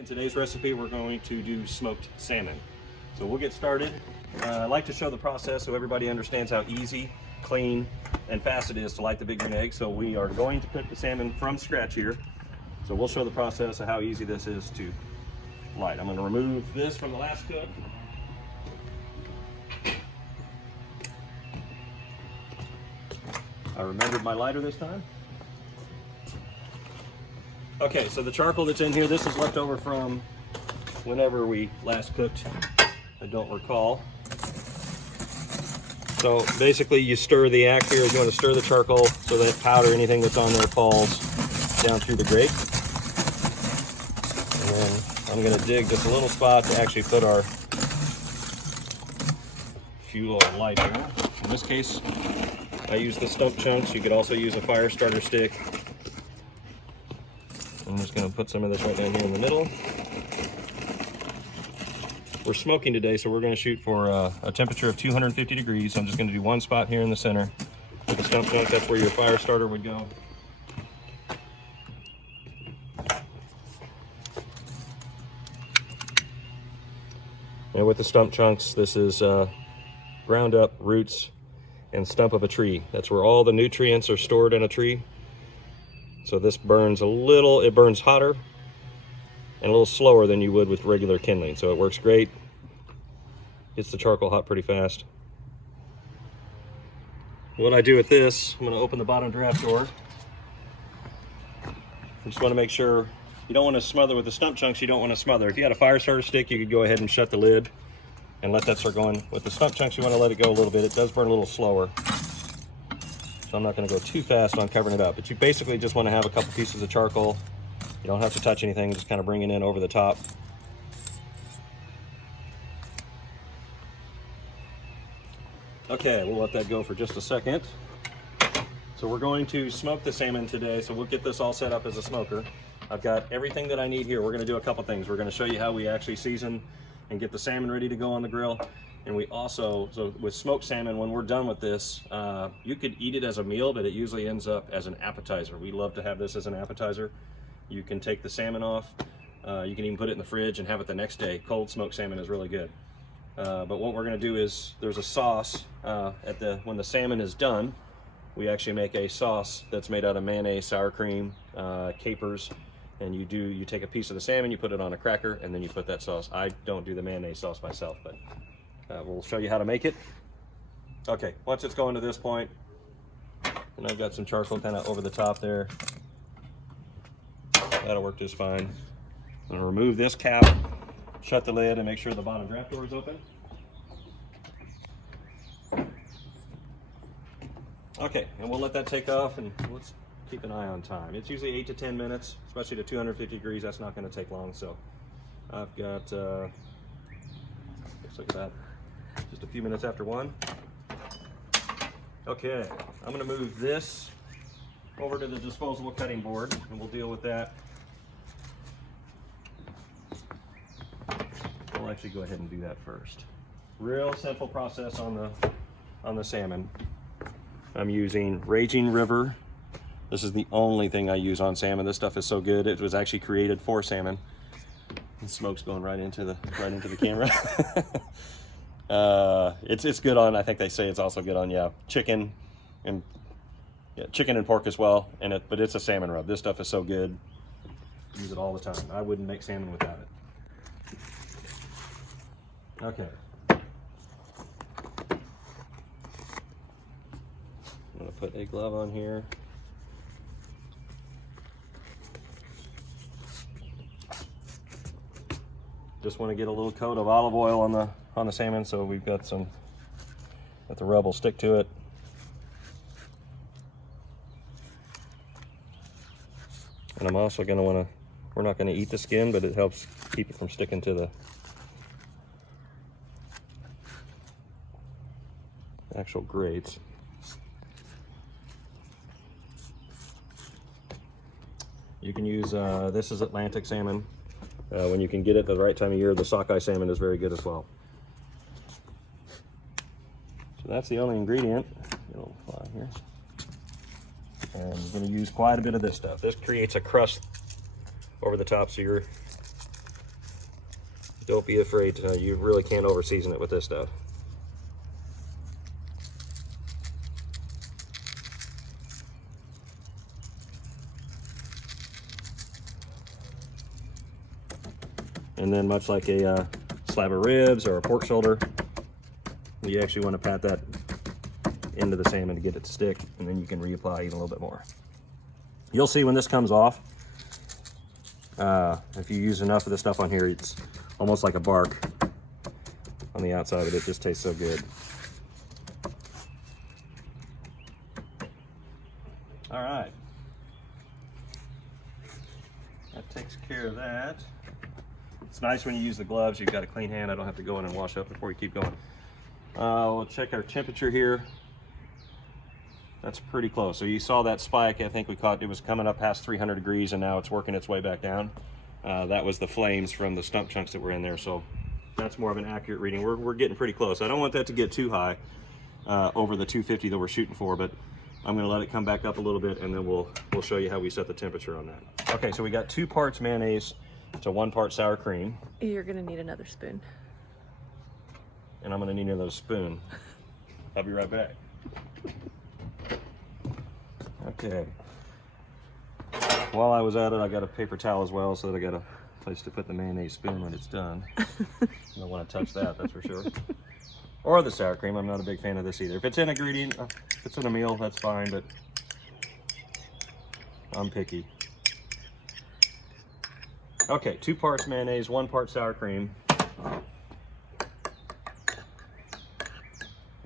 In today's recipe, we're going to do smoked salmon. So we'll get started. I like to show the process so everybody understands how easy, clean, and fast it is to light the big green egg. So we are going to cook the salmon from scratch here. So we'll show the process of how easy this is to light. I'm going to remove this from the last cook. I remembered my lighter this time. Okay, so the charcoal that's in here, this is left over from whenever we last cooked. I don't recall. So basically you stir the act here. You want to stir the charcoal so that powder, anything that's on there, falls down through the grate. And then I'm going to dig just a little spot to actually put our fuel lighter. In this case, I use the stump chunks. You could also use a fire starter stick. I'm just going to put some of this right down here in the middle. We're smoking today, so we're going to shoot for a temperature of 250 degrees. So I'm just going to do one spot here in the center with the stump chunk. That's where your fire starter would go. And with the stump chunks, this is ground up roots and stump of a tree. That's where all the nutrients are stored in a tree. So this burns it burns hotter and a little slower than you would with regular kindling. So it works great. Gets the charcoal hot pretty fast. What I do with this, I'm going to open the bottom draft door. I just want to make sure you don't want to smother with the stump chunks. You don't want to smother. If you had a fire starter stick, you could go ahead and shut the lid and let that start going. With the stump chunks, you want to let it go a little bit. It does burn a little slower. So I'm not going to go too fast on covering it up, but you basically just want to have a couple pieces of charcoal. You don't have to touch anything, just kind of bring it in over the top. Okay, we'll let that go for just a second. So we're going to smoke the salmon today, so we'll get this all set up as a smoker. I've got everything that I need here. We're going to do a couple things. We're going to show you how we actually season and get the salmon ready to go on the grill. And we also, so with smoked salmon, when we're done with this, you could eat it as a meal, but it usually ends up as an appetizer. We love to have this as an appetizer. You can take the salmon off. You can even put it in the fridge and have it the next day. Cold smoked salmon is really good. But what we're going to do is, there's a sauce when the salmon is done. We actually make a sauce that's made out of mayonnaise, sour cream, capers, and you take a piece of the salmon, you put it on a cracker, and then you put that sauce. I don't do the mayonnaise sauce myself, but we'll show you how to make it. Okay, once it's going to this point, and I've got some charcoal kind of over the top there. That'll work just fine. I'm going to remove this cap, shut the lid, and make sure the bottom draft door is open. Okay, and we'll let that take off, and let's keep an eye on time. It's usually 8 to 10 minutes, especially to 250 degrees. That's not going to take long. So I've got, let's look at that, just a few minutes after 1. Okay, I'm going to move this over to the disposable cutting board, and we'll deal with that. We'll actually go ahead and do that first. Real simple process on the salmon. I'm using Raging River. This is the only thing I use on salmon. This stuff is so good. It was actually created for salmon. The smoke's going right into the camera. It's good on. I think they say it's also good on chicken and pork as well. But it's a salmon rub. This stuff is so good. Use it all the time. I wouldn't make salmon without it. Okay. I'm going to put a glove on here. Just want to get a little coat of olive oil on the salmon, so we've got that the rub will stick to it. And I'm also going to we're not going to eat the skin, but it helps keep it from sticking to the actual grates. You can use, this is Atlantic salmon. When you can get it the right time of year, the sockeye salmon is very good as well. So that's the only ingredient. It'll fly here. And I'm going to use quite a bit of this stuff. This creates a crust over the top, so Don't be afraid to, you really can't over season it with this stuff. And then much like a slab of ribs or a pork shoulder, you actually want to pat that into the salmon to get it to stick, and then you can reapply even a little bit more. You'll see when this comes off, if you use enough of this stuff on here, it's almost like a bark on the outside of it. It just tastes so good. All right, that takes care of that. It's nice when you use the gloves, you've got a clean hand. I don't have to go in and wash up before you keep going. We'll check our temperature here. That's pretty close. So you saw that spike, I think we caught, it was coming up past 300 degrees and now it's working its way back down. That was the flames from the stump chunks that were in there. So that's more of an accurate reading. We're getting pretty close. I don't want that to get too high over the 250 that we're shooting for, but I'm gonna let it come back up a little bit and then we'll show you how we set the temperature on that. Okay, so we got 2 parts mayonnaise to 1 part sour cream. You're gonna need another spoon. And I'm gonna need another spoon. I'll be right back. Okay. While I was at it, I got a paper towel as well, so that I got a place to put the mayonnaise spoon when it's done. I don't want to touch that, that's for sure. Or the sour cream. I'm not a big fan of this either. If it's in a ingredient, if it's in a meal, that's fine, but I'm picky. Okay, 2 parts mayonnaise, 1 part sour cream.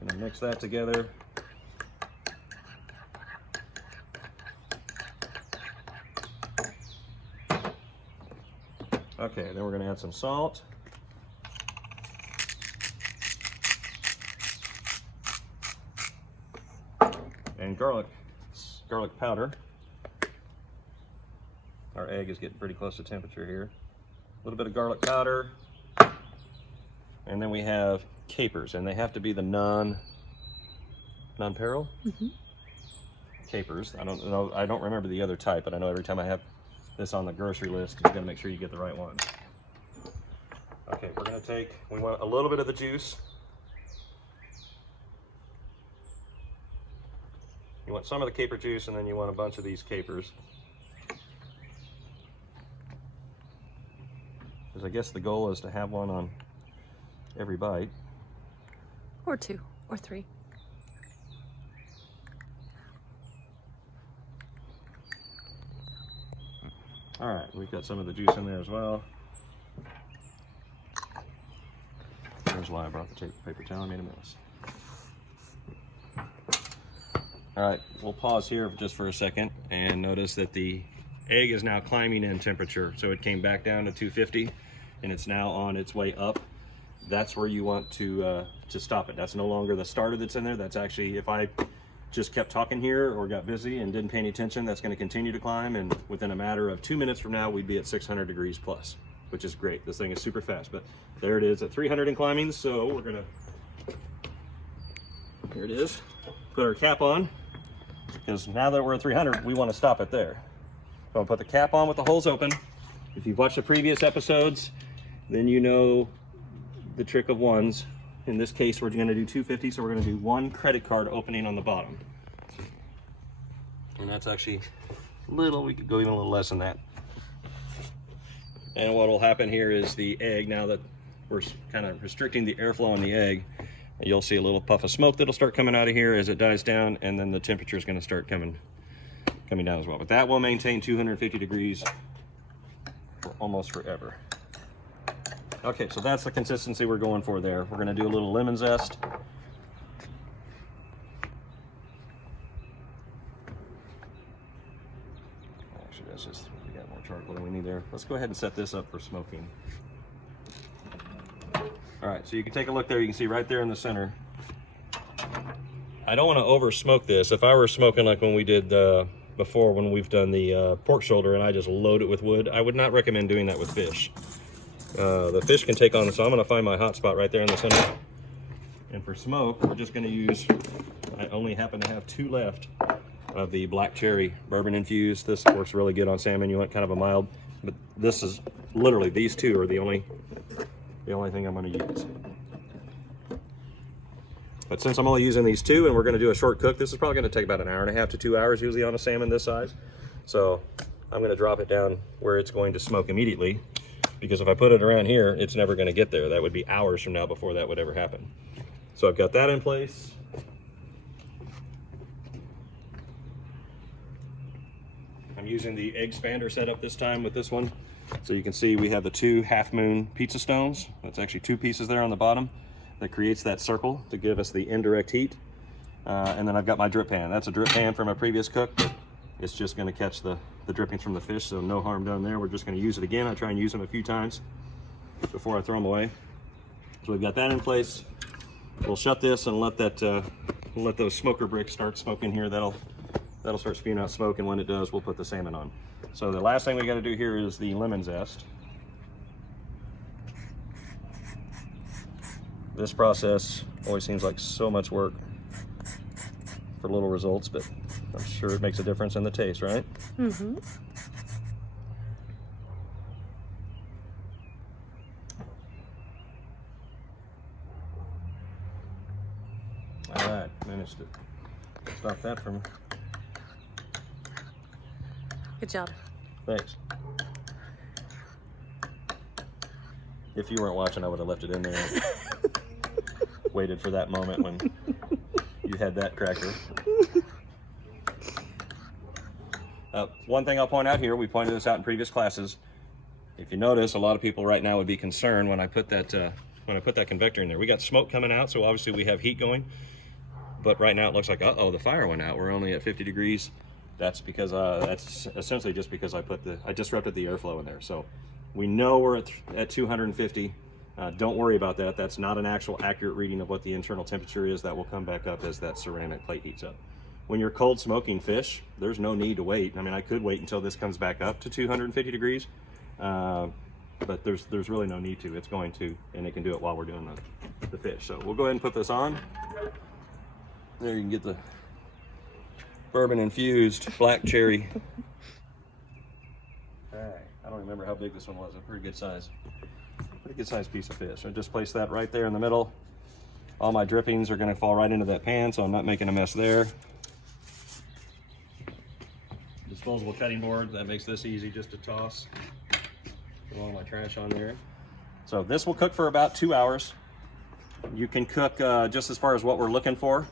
Gonna mix that together. Okay, then we're gonna add some salt. And garlic powder. Our egg is getting pretty close to temperature here. A little bit of garlic powder. And then we have capers, and they have to be the non-peril? Mm-hmm. Capers. I don't know, I don't remember the other type, but I know every time I have this on the grocery list, you gotta make sure you get the right one. Okay, we're gonna take, we want a little bit of the juice. You want some of the caper juice, and then you want a bunch of these capers. Because I guess the goal is to have one on every bite. Or 2, or 3. All right, we've got some of the juice in there as well. Here's why I brought the paper towel, I made a mess. All right, we'll pause here just for a second and notice that the egg is now climbing in temperature. So it came back down to 250 and it's now on its way up. That's where you want to stop it. That's no longer the starter that's in there. That's actually, if I just kept talking here or got busy and didn't pay any attention, that's gonna continue to climb, and within a matter of 2 minutes from now, we'd be at 600 degrees plus, which is great. This thing is super fast, but there it is at 300 and climbing. So we're gonna, here it is, put our cap on, because now that we're at 300, we wanna stop it there. So I'll put the cap on with the holes open. If you've watched the previous episodes, then you know the trick of ones. In this case, we're gonna do 250, so we're gonna do 1 credit card opening on the bottom. And that's actually little, we could go even a little less than that. And what will happen here is the egg, now that we're kind of restricting the airflow in the egg, you'll see a little puff of smoke that'll start coming out of here as it dies down, and then the temperature is gonna start coming down as well. But that will maintain 250 degrees for almost forever. Okay, so that's the consistency we're going for there. We're gonna do a little lemon zest. Actually, that's just, we got more charcoal than we need there. Let's go ahead and set this up for smoking. All right, so you can take a look there. You can see right there in the center. I don't wanna over smoke this. If I were smoking like when we did before, when we've done the pork shoulder and I just load it with wood, I would not recommend doing that with fish. The fish can take on, so I'm gonna find my hot spot right there in the center. And for smoke, we're just gonna use, I only happen to have 2 left of the black cherry bourbon infused. This works really good on salmon. You want kind of a mild, but this is literally, these 2 are the only the only thing I'm going to use. But since I'm only using these two and we're going to do a short cook, this is probably going to take about 1.5 hours to 2 hours usually on a salmon this size. So I'm going to drop it down where it's going to smoke immediately, because if I put it around here, it's never going to get there. That would be hours from now before that would ever happen. So I've got that in place. I'm using the egg expander setup this time with this one. So you can see we have the 2 half moon pizza stones. That's actually 2 pieces there on the bottom that creates that circle to give us the indirect heat. And then I've got my drip pan. That's a drip pan from a previous cook, but it's just going to catch the drippings from the fish, so no harm done there. We're just going to use it again. I try and use them a few times before I throw them away. So we've got that in place. We'll shut this and let those smoker bricks start smoking here. That'll start spewing out smoke, and when it does, we'll put the salmon on. So the last thing we got to do here is the lemon zest. This process always seems like so much work for little results, but I'm sure it makes a difference in the taste, right? Mm-hmm. All right, managed to stop that from. Good job. Thanks. If you weren't watching, I would have left it in there. Waited for that moment when you had that cracker. One thing I'll point out here, we pointed this out in previous classes. If you notice, a lot of people right now would be concerned when I put that convector in there. We got smoke coming out, so obviously we have heat going. But right now it looks like, uh-oh, the fire went out. We're only at 50 degrees. That's because that's essentially just because I disrupted the airflow in there. So we know we're at 250. Don't worry about that. That's not an actual accurate reading of what the internal temperature is. That will come back up as that ceramic plate heats up. When you're cold smoking fish, there's no need to wait. I mean, I could wait until this comes back up to 250 degrees, but there's really no need to. It's going to, and it can do it while we're doing the fish. So we'll go ahead and put this on. There you can get the bourbon infused black cherry. All right, I don't remember how big this one was. A pretty good size piece of fish. I just place that right there in the middle. All my drippings are going to fall right into that pan, so I'm not making a mess there. Disposable cutting board, that makes this easy just to toss. Put all my trash on there. So this will cook for about 2 hours. You can cook just as far as what we're looking for,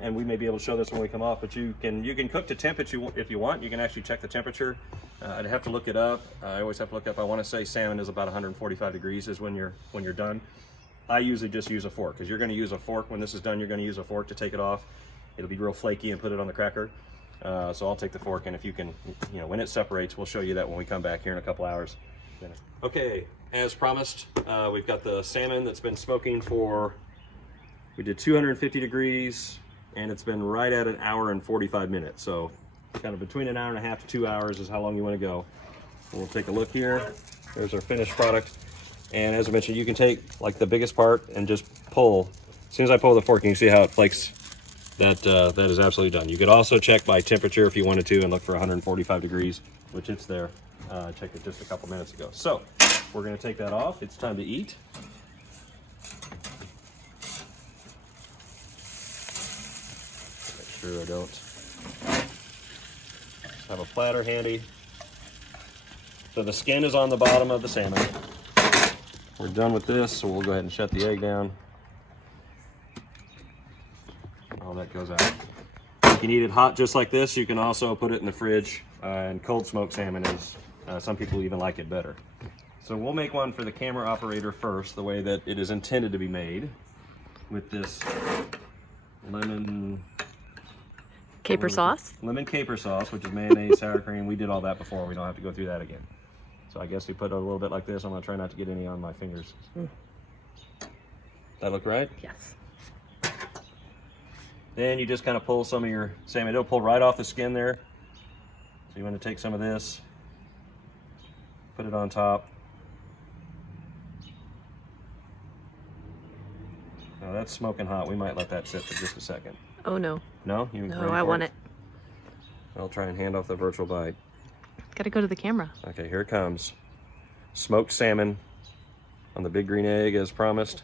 and we may be able to show this when we come off, but you can cook to temp if you want. You can actually check the temperature. I'd have to look it up. I always have to look up. I want to say salmon is about 145 degrees is when you're done. I usually just use a fork, because you're going to use a fork when this is done. You're going to use a fork to take it off. It'll be real flaky and put it on the cracker. So I'll take the fork, and if you can, when it separates, we'll show you that when we come back here in a couple hours. Okay, as promised, we've got the salmon that's been smoking we did 250 degrees, and it's been right at 1 hour and 45 minutes. So kind of between 1.5 hours to 2 hours is how long you want to go. We'll take a look here. There's our finished product. And as I mentioned, you can take like the biggest part and just pull. As soon as I pull the fork, you can see how it flakes. That is absolutely done. You could also check by temperature if you wanted to and look for 145 degrees, which it's there. I checked it just a couple minutes ago. So we're going to take that off. It's time to eat. Make sure I don't have a platter handy. So the skin is on the bottom of the salmon. We're done with this, so we'll go ahead and shut the egg down. All that goes out. You can eat it hot just like this. You can also put it in the fridge, and cold smoked salmon is, some people even like it better. So we'll make one for the camera operator first, the way that it is intended to be made, with this lemon Caper sauce. Lemon caper sauce, which is mayonnaise, sour cream. We did all that before. We don't have to go through that again. So I guess we put it a little bit like this. I'm going to try not to get any on my fingers. That look right? Yes. Then you just kind of pull some of your salmon. It'll pull right off the skin there. So you want to take some of this, put it on top. Now that's smoking hot. We might let that sit for just a second. Oh no. No? No, I want it. I'll try and hand off the virtual bite. Gotta go to the camera. Okay, here it comes. Smoked salmon on the big green egg as promised.